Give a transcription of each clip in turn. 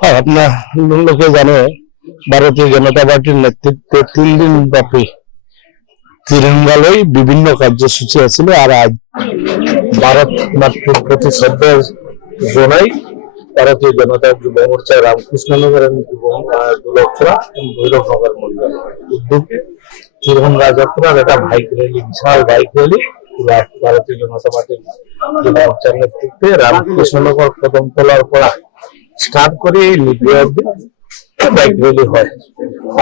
হ্যাঁ, আপনার লোকে জানে ভারতীয় জনতা পার্টির নেতৃত্বে 3 দিন ব্যাপী তিরঙ্গালয় বিভিন্ন কার্যসূচি আছিল। আর আজ ভারত মাতৃর প্রতি শ্রদ্ধা জানাই ভারতীয় জনতা যুব মোর্চা রামকৃষ্ণনগর দুলকছড়া ভৈরবনগর মন্ডল উদ্যোগে তিরঙ্গা যাত্রার একটা বাইক র্যালি, বিশাল বাইক র্যালি ভারতীয় জনতা পার্টির যুব মোর্চার নেতৃত্বে রামকৃষ্ণনগর কদমতলার পড়া স্টার্ট করে লিবিয়া অব্দি বাইক র্যালি হয়।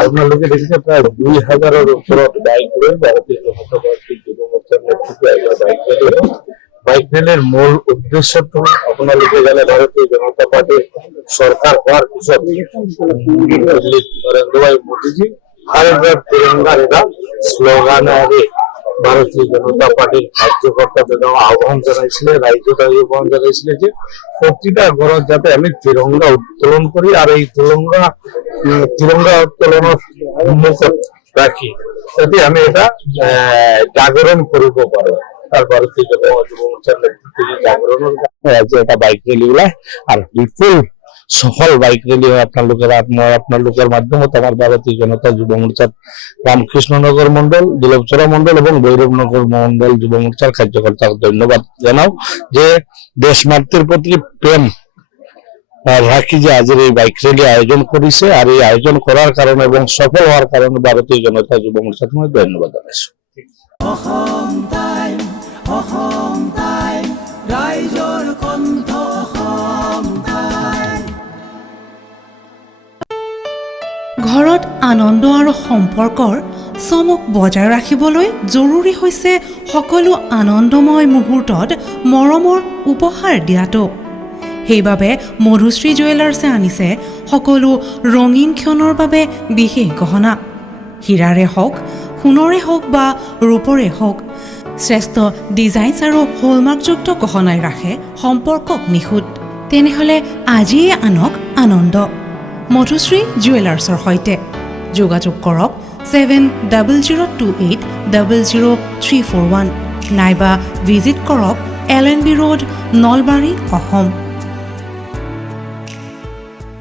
আপনার লোকে দেখেছে প্রায় 2000-এর উপর বাইক র্যালি ভারতীয় জনতা পার্টির যুব মোর্চার নেতৃত্বে বাইক র্যালি। বাইক র্যালির মূল উদ্দেশ্য তো আপনার লোকে জানে ভারতীয় জনতা পার্টির সরকার হওয়ার পিছনে নরেন্দ্র ভাই মোদীজি আরেকবার তিরঙ্গার এটা স্লোগানে ভারতীয় জনতা পার্টির কার্যকর্তাদের আহ্বান জানাইছিলেন, রাজ্যটা আহ্বান জানাইছিলেন যে প্রতিটা ঘর যাতে আমি তিরঙ্গা উত্তোলন করি আর এই তিরঙ্গা উত্তোলনের উন্মুখ রাখি, যাতে আমি এটা জাগরণ করিব পারো। আর ভারতীয় যুব মোর্চার নেতৃত্বে জাগরণের একটা বাইক র্যালি গুলা আর বিপুল সফল বাইক র্যালি হয় আপনার লোকের মাধ্যমে আমার ভারতীয় জনতা যুব মোর্চার রামকৃষ্ণনগর মন্ডল, দুলকছড়া মন্ডল এবং ভৈরবনগর মন্ডল যুব মোর্চার কার্যকর্তাকে ধন্যবাদ জানাও যে দেশ মাতৃর প্রতি প্রেম রাখি যে আজের এই বাইক র্যালি আয়োজন করেছে। আর এই আয়োজন করার কারণে এবং সফল হওয়ার কারণে ভারতীয় জনতা যুব মোর্চাকে ধন্যবাদ জানাইছি। ঘৰত আনন্দ আৰু সম্পৰ্কৰ চমক বজাই ৰাখিবলৈ জৰুৰী হৈছে সকলো আনন্দময় মুহূৰ্তত মৰমৰ উপহাৰ দিয়াটো। সেইবাবে মধুশ্ৰী জুৱেলাৰ্ছে আনিছে সকলো ৰঙীন ক্ষণৰ বাবে বিশেষ গহনা। হীৰাৰে হওক, সোণৰে হওক বা ৰূপৰে হওক, শ্ৰেষ্ঠ ডিজাইনছ আৰু হলমাৰ্কযুক্ত গহনাই ৰাখে সম্পৰ্কক নিখুঁত। তেনেহ'লে আজিয়ে আনক আনন্দ মধুশ্ৰী জুৱেলাৰ্ছৰ সৈতে। যোগাযোগ কৰক 7028000341 নাইবা ভিজিট কৰক LNB ৰোড, নলবাৰী, অসম।